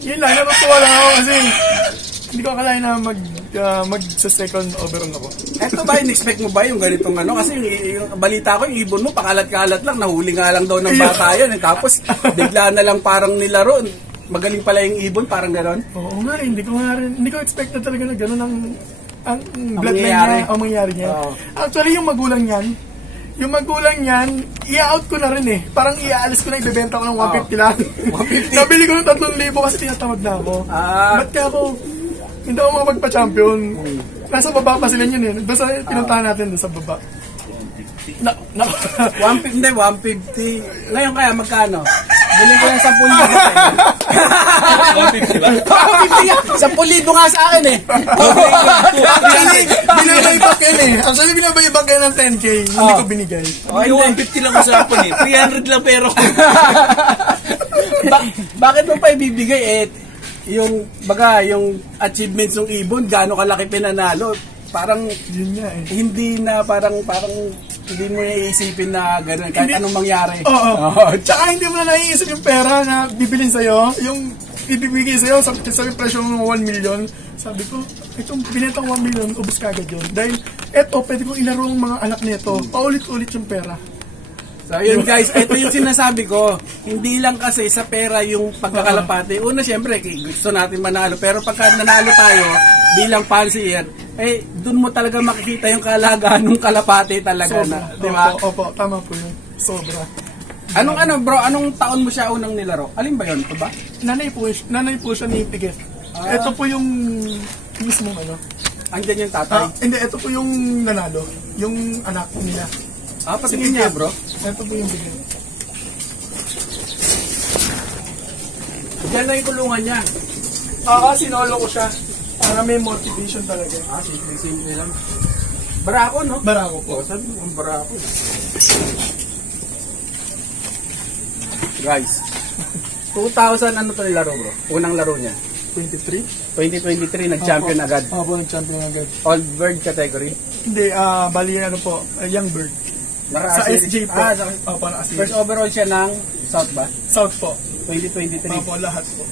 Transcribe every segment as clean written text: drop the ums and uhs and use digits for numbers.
Yun lang, natutuwa lang ako kasi hindi ko akalain na mag-second overall ako. Eto ba, in-expect mo ba yung ganitong ano? Kasi yung balita ko, yung ibon mo, pakalat-kalat lang, nahuli nga lang daw ng bata yun. Tapos, bigla na lang parang nilaro. Magaling pala yung ibon, parang gano'n? Oo nga, hindi ko expect na talaga na gano'n ang bloodline niya, ang mangyayari niya. Actually, yung magulang niyan, i-out ko na rin eh. Parang i-aalis ko na, ibebenta ko ng 150 lang. 150? Nabili ko ng 3,000 kasi tinatamad na ako. Ba't kaya ako, hindi ako makapagpa-champion. Nasa baba pa sila yun eh. Basta pinuntahan natin doon sa baba. 150, 150. Ngayon kaya, magkano? Bili ko yung 10,000. 150 ba? 10,000 nga sa akin eh. Actually, binabayback yun eh. Actually, binabayback yun ng 10K. Hindi ko binigay. Yung 150 lang usapan eh. 300 lang pero. Bakit mo pa ibibigay eh? Yung achievements ng ibon, gaano kalaki pinanalo? Parang yun nga eh. Hindi na parang hindi mo naiisipin na gano'n kahit anong mangyari. Oo. Tsaka hindi mo na naiisip yung pera na bibilin sa'yo, yung ibibigay sa'yo sa presyo ng 1 million. Sabi ko, itong binenta ko 1 million, ubos ka agad yun. Dahil eto, pwede kong ilaro ang mga anak nito. Paulit-ulit yung pera. So yun guys, ito yung sinasabi ko. Hindi lang kasi sa pera yung pagkakalapate. Una syempre, gusto natin manalo. Pero pagka nanalo tayo, bilang fancier, eh, dun mo talaga makikita yung kalagahan ng kalapate talaga. Sobra. Na, di ba? Opo, tama po yun. Sobra. Anong taon mo siya unang nilaro? Alin ba yun? Ito ba? Nanay po siya ni Piget. Ito po yung mismong ano. Andyan yung tatay? Hindi, ito po yung nanalo. Yung anak nila. Patingin niya bro? Ito po yung Piget. Diyan na yung kulungan niya. Sinolo ko siya. Para may motivation talaga. Simple lang. Barako, no? Barako po. Sabi mo, barako. Guys, 2000 ano to nilaro bro? Unang laro niya? 2023, nag-champion agad. Opo, nag-champion agad. Old bird category? Hindi, bali ano po, young bird. Sa SJ po. Opo, first overall siya ng South ba? South po. 2023. Opo, lahat po.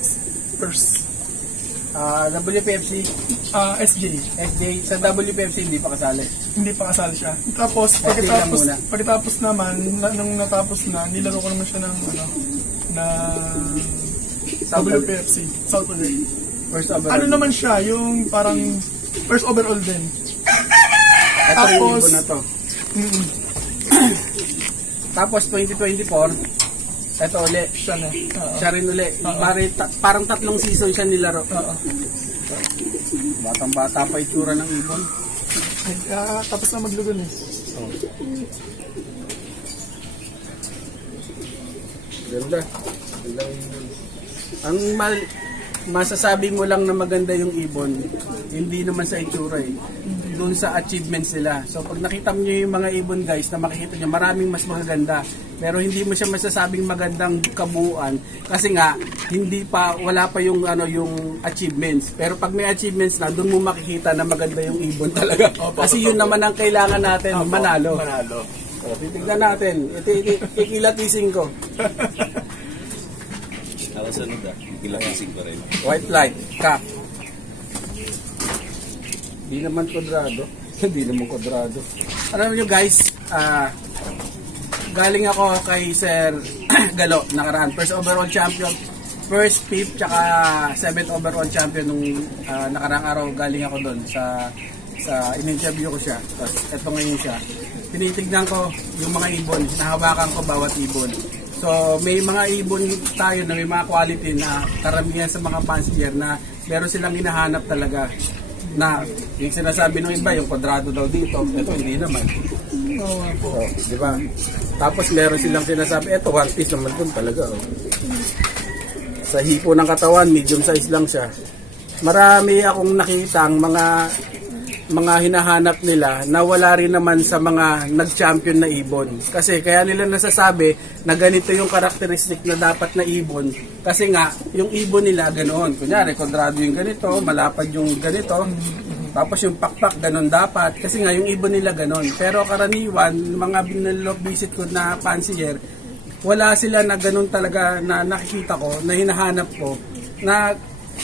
First. WPFC? SJ. Sa WPFC hindi pa kasali? Hindi pa kasali siya. Tapos, pagkatapos naman, nung natapos na, nilaro ko naman siya ng WPFC. South ulit. First overall. Ano naman siya, yung parang first overall din. Ito yung ibon na to. Tapos 2024, ito uli. Siya rin uli. Parang 3 season siya nilaro. Batang-bata pa itsura ng ibon. Tapos na maglugon eh. Ganda. Ang masasabi mo lang na maganda yung ibon, hindi naman sa itsura eh. Doon sa achievements nila. So pag nakita mo yung mga ibon guys, na makikita nyo maraming mas magaganda. Pero hindi mo siya masasabing magandang kabuuan kasi nga wala pa yung yung achievements. Pero pag may achievements na, doon mo makikita na maganda yung ibon talaga. Kasi yun naman ang kailangan natin, manalo. So, titignan natin. Ikilatising ko. Nakasunod ikilatising ko rin. White light, cap. Hindi naman kwadrado. Hindi naman kwadrado. Alam nyo guys, galing ako kay Sir Galo, nakaraan. First overall champion, first, fifth, tsaka 7th overall champion nung nakarang araw. Galing ako doon sa in-interview ko siya. Tapos eto ngayon siya. Tinitignan ko yung mga ibon, nahawakan ko bawat ibon. So may mga ibon tayo na may mga quality na karamihan sa mga fancier na meron silang hinahanap talaga. Na yung sinasabi ng iba, yung kwadrado daw dito, ito hindi naman. So, di ba? Tapos meron silang sinasabi, ito one piece naman dun talaga. Sa hipo ng katawan, medium size lang siya. Marami akong nakitang mga hinahanap nila na wala rin naman sa mga nag-champion na ibon. Kasi kaya nila nasasabi na ganito yung karakteristik na dapat na ibon. Kasi nga, yung ibon nila ganoon. Kunyari, kwadrado yung ganito, malapad yung ganito. Tapos yung pakpak, ganon dapat. Kasi nga, yung ibon nila ganon. Pero karaniwan, mga binalok visit ko na fancier, wala sila na ganon talaga na nakikita ko, na hinahanap ko. na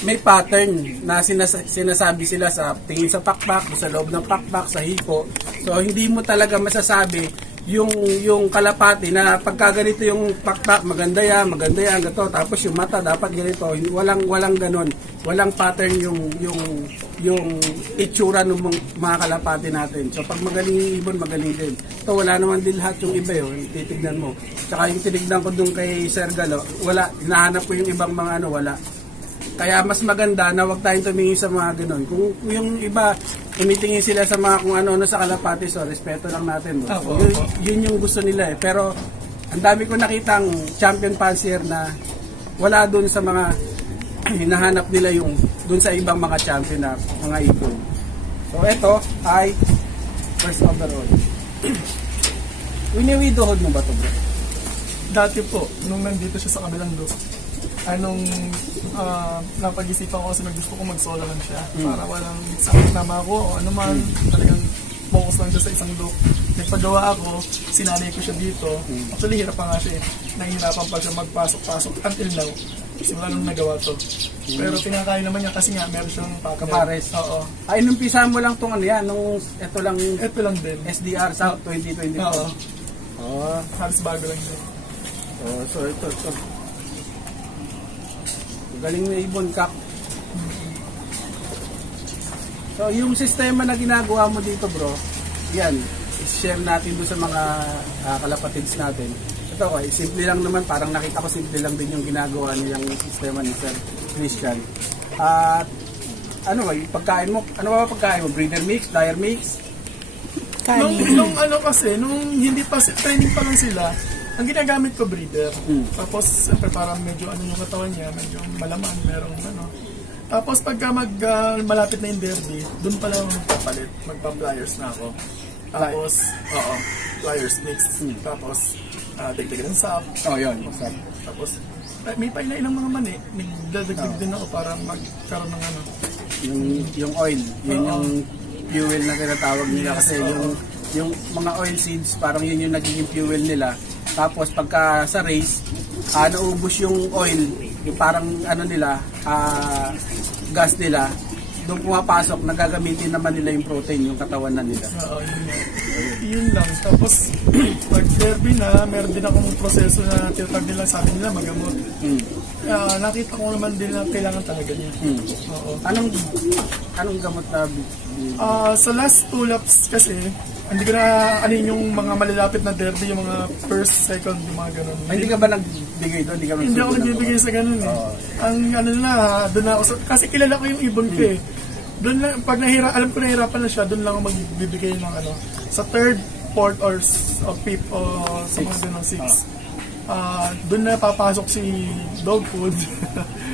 may pattern na sinasabi sila sa tingin sa pakpak, sa loob ng pakpak, sa hiko. So hindi mo talaga masasabi yung kalapati na pagka ganito yung pakpak, maganda yan, ganito. Tapos yung mata dapat ganito. Walang ganon. Walang pattern yung itsura ng mga kalapati natin. So pag magaling yung ibon, magaling din. So wala naman din lahat yung iba yun, titignan mo. Tsaka yung tinignan ko dun kay Sir Galo, wala, hinahanap ko yung ibang mga wala. Kaya mas maganda na wag tayong tumingin sa mga ganun. Kung yung iba, tumitingin sila sa mga kung ano sa kalapati, so respeto lang natin. So, yun yung gusto nila eh. Pero ang dami ko nakitang champion fancier na wala dun sa mga hinahanap nila yung dun sa ibang mga champion na mga ibon. So ito ay first overall. Winiwidohod mo ba ito, bro? Dati po, nung nandito siya sa kabilang loop, napag-isipan ko kasi gusto ko mag-solo lang siya para walang sakit na ako o ano man, talagang focus lang siya sa isang loop. Nagpagawa ako, sinanay ko siya dito. Actually, hirap pa nga siya eh. Nahihirapan pa siya magpasok-pasok until now. Simula nung nagawa to. Pero pinakaya naman niya kasi nga meron siyang Kapares. Oo. Ay, inumpisa mo lang itong ano yan, nung ito lang din. SDR South 2024. Oo. Oh. Halos bago lang siya. Oh, so ito. Galing na ibon kak. So yung sistema na ginagawa mo dito, bro, yan, i-share natin doon sa mga kalapatids natin. Ito ko, simple lang naman, parang nakita ko simple lang din yung ginagawa niyang sistema ni Sir Christian. At ano ba, yung pagkain mo, ano ba pagkain mo? Breeder mix, dyer mix? Nung hindi pa training pa lang sila, ang ginagamit ko breeder. Tapos siyempre parang medyo yung katawan niya, medyo malaman, merong Tapos pagka malapit na yung derby, doon pa lang magpapalit, magpa-pliers na ako. Tapos, pliers mix. Tapos, dagdagan ng sap. Oh, yun, sap. Tapos, may painailang mga mani, nagdadagdag din ako para magkaroon ng yung oil, yun yung fuel na tinatawag nila kasi yung mga oil seeds, parang yun yung nagiging fuel nila. Tapos pagka sa race, naubos yung oil, yung parang gas nila, doon pumapasok, nagagamitin naman nila yung protein, yung katawan na nila. Oo, yun lang. Tapos, pag derby na, meron din akong proseso na tinatag nila sa akin nila, magamot. Nakita ko naman din na kailangan talaga niya. Oo. Anong gamot na? Sa last 2 laps kasi, hindi ko na yung mga malalapit na derby, yung mga first, second, yung mga ganun. Hindi ka ba nagbigay doon? Hindi ako nagbibigay sa ganun eh. Ang doon ako, kasi kilala ko yung ibon ko eh. Doon lang, pag alam ko nahirapan na siya, doon lang ako magbibigay ng sa third, fourth, or fifth, o sa mga ganun, 6. Doon na papasok si dog food.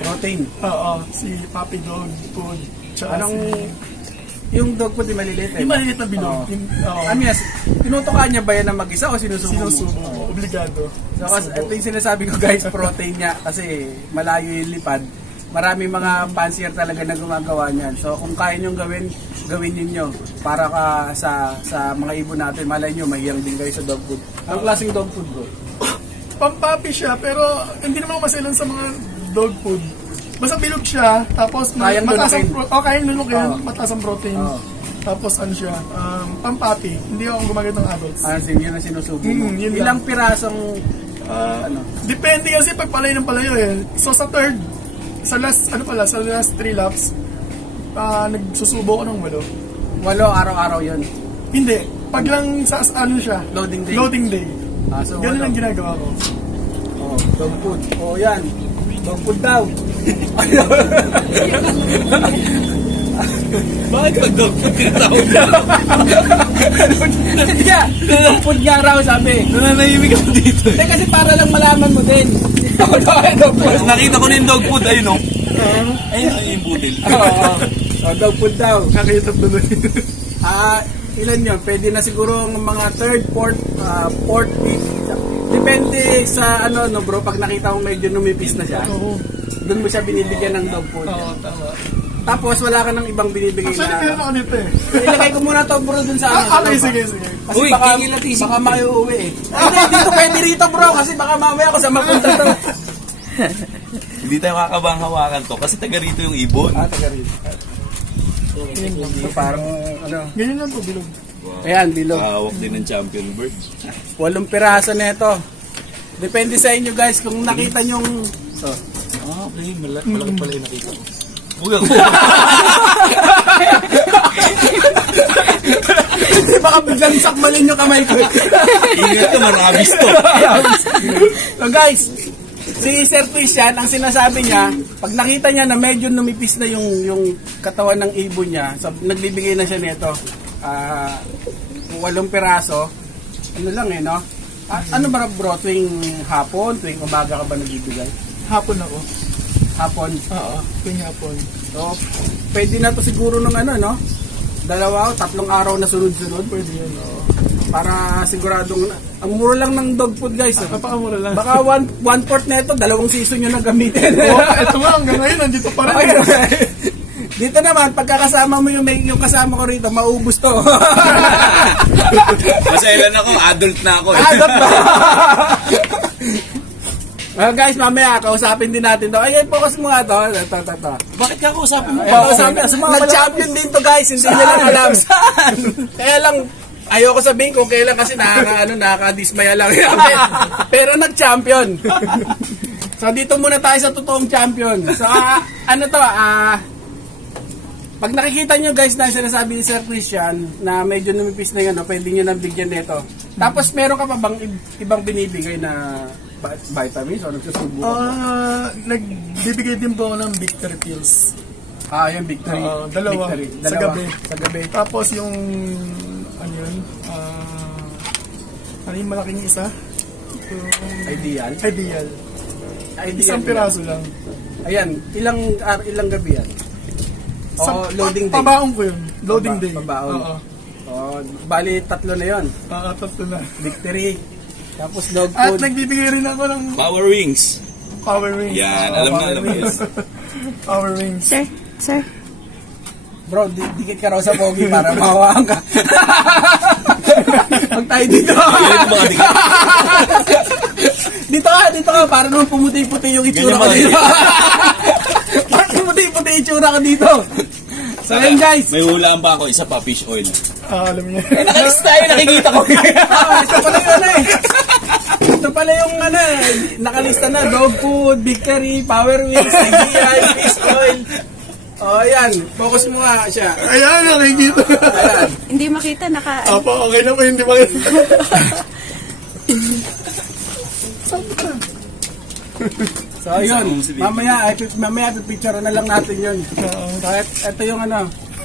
Protein? Oo, si puppy dog food. Yung dog food yung maliliit eh? Yung maliliit na bilog. Tinutukan niya ba yan na mag-isa o sinusubo mo? Obligado. So, ito yung sinasabi ko guys, protein niya kasi malayo yung lipad. Marami mga fancier talaga na gumagawa niyan. So kung kaya nyo gawin ninyo para sa mga ibon natin, malay nyo, mahiyang din kayo sa dog food. Anong klaseng dog food bro? Pampapi siya, pero hindi naman maselan sa mga dog food. Basta bilog siya, tapos mataas ang protein. Tapos siya, pampapi. Hindi ako gumagamit ng adults. Yun ang sinusubo mo. Ilang pirasong depende kasi pag palay ng palayo eh. So sa last 3 laps, nagsusubo ko ng 8. 8 araw-araw yun? Hindi. Pag lang sa siya? Loading day. So ganun ang ginagawa ko. Dog food. Yan. Dog food daw. Bakit ka dog food tinatawag na? Dog food nga raw sabi. Nananahimik ako dito. Kasi para lang malaman mo din. Nakita ko na yung dog food, ayun o. Ayun yung budil. Dog food daw. Nakita tuloy. Ilan yun? Pwede na siguro ng mga third, fourth, fifth. Depende sa bro, pag nakita mo medyo numipis na siya, doon mo siya binibigyan ng dog food. Oo, tama. Tapos wala ka ng ibang binibigay na. Actually, meron ako nito eh. Ilagay ko muna to bro dun sa Okay, sige. Kasi baka maiuwi eh. Hindi, dito pwede rito bro, kasi baka mamaya ako sa mapunta to. Hindi tayo kakabang hawakan to kasi taga rito yung ibon. Taga rito. So, parang ano. Ganyan lang po, bilog. Wow. Ayan, bilog. Hawak din ng champion bird. 8 piraso nito. Depende sa inyo guys kung nakita nyong... So, Okay, malaki pala yung nakita ko. Uy, ako. Hindi baka biglang sakmalin yung kamay ko. Ingat ka, marabis to. So guys, si Sir Christian, ang sinasabi niya, pag nakita niya na medyo numipis na yung katawan ng ibon niya, so, nagbibigay na siya nito. 8 piraso. Ano lang no? Ano ba bro, tuwing hapon, tuwing umaga ka ba nagbibigay? Hapon ako. Hapon? Oo, tuwing hapon. So, pwede na to siguro ng ano, no? 2 o 3 araw na sunod-sunod. Pwede yun, oo. Para siguradong, ang mura lang ng dog food guys. Napakamura lang. Baka 1/4 na ito, 2 season nyo na gamitin. Ito nga, hanggang ngayon, nandito pa rin. Dito naman, pagkakasama mo yung kasama ko rito, maubos to. Masailan ako, adult na ako. Adult na. Guys, mamaya, kausapin din natin to. Ay, focus mo nga to. Ito. Bakit ka kausapin mo? Nag-champion din to guys, hindi nila alam. Kaya lang, ayoko sabihin kung kailan kasi nakaka-dismaya lang. Pero nag-champion. So, dito muna tayo sa totoong champion. So, ano to, pag nakikita nyo guys na sinasabi ni Sir Christian na medyo numipis na yun, pwede nyo nang bigyan nito. Tapos meron ka pa bang ibang binibigay na vitamins o nagsusubo ka ba? Nagbibigay din po ako ng victory pills. Yung victory. Dalawa. Victory. Sa gabi. Sa gabi. Tapos yung, ano yun, ano yung malaking isa? Ideal. Isang piraso lang. Ayan, ilang gabi yan? Loading day. Pabaong ko yun. Loading day. Pabaon. Oo. Bali, 3 na yun. 3 na. Victory. Tapos dog At food. nagbibigay rin ako ng Power wings. power rings. Yan, alam na. Power rings. Sir. Bro, dikit ka raw sa pogi para mawawaan ka. Pag tayo dito. Dito ka, para naman pumuti-puti yung itsura ko dito. Para pumuti-puti yung itsura ko dito. So yun guys. May hulaan pa ako, isa pa, fish oil. Alam niya. Nakalista tayo, nakikita ko. Ito pala yung nakalista na, dog food, victory, power wings, ideal, fish oil. Ayan, focus mo nga siya. Ayan, nakikita. Ayan. Hindi makita, Apo, okay na po, hindi makita. So ayun, mamaya pipicture na lang natin yun. So ito yung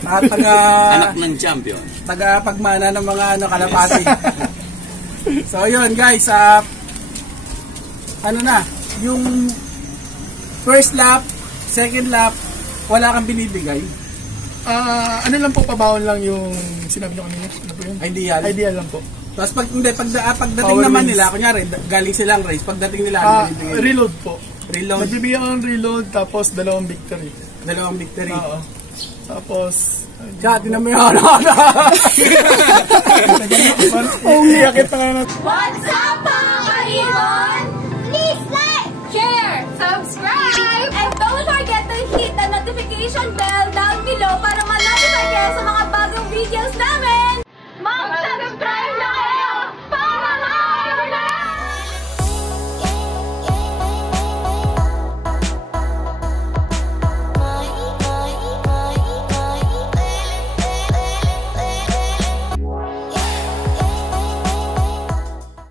Anak ng champion. taga-pagmana ng mga kalapati. So ayun guys, yung first lap, second lap, wala kang binibigay. Ano lang po, pabaon lang yung sinabi niyo kanina. Ano po yun? Ideal lang po. Tapos pagdating Power naman wings. nila, kunyari, galing silang race, pagdating nila, binibigay. Reload po. Reload, Nagbibigyan ako ng reload, tapos 2 victory. 2 victory. Oo. Tapos, Kaya, tinan mo yung umiakit na nga na. What's up, mga kaibon? Please like, share, subscribe, and don't forget to hit the notification bell down below para ma-notify kayo sa mga bagong videos namin!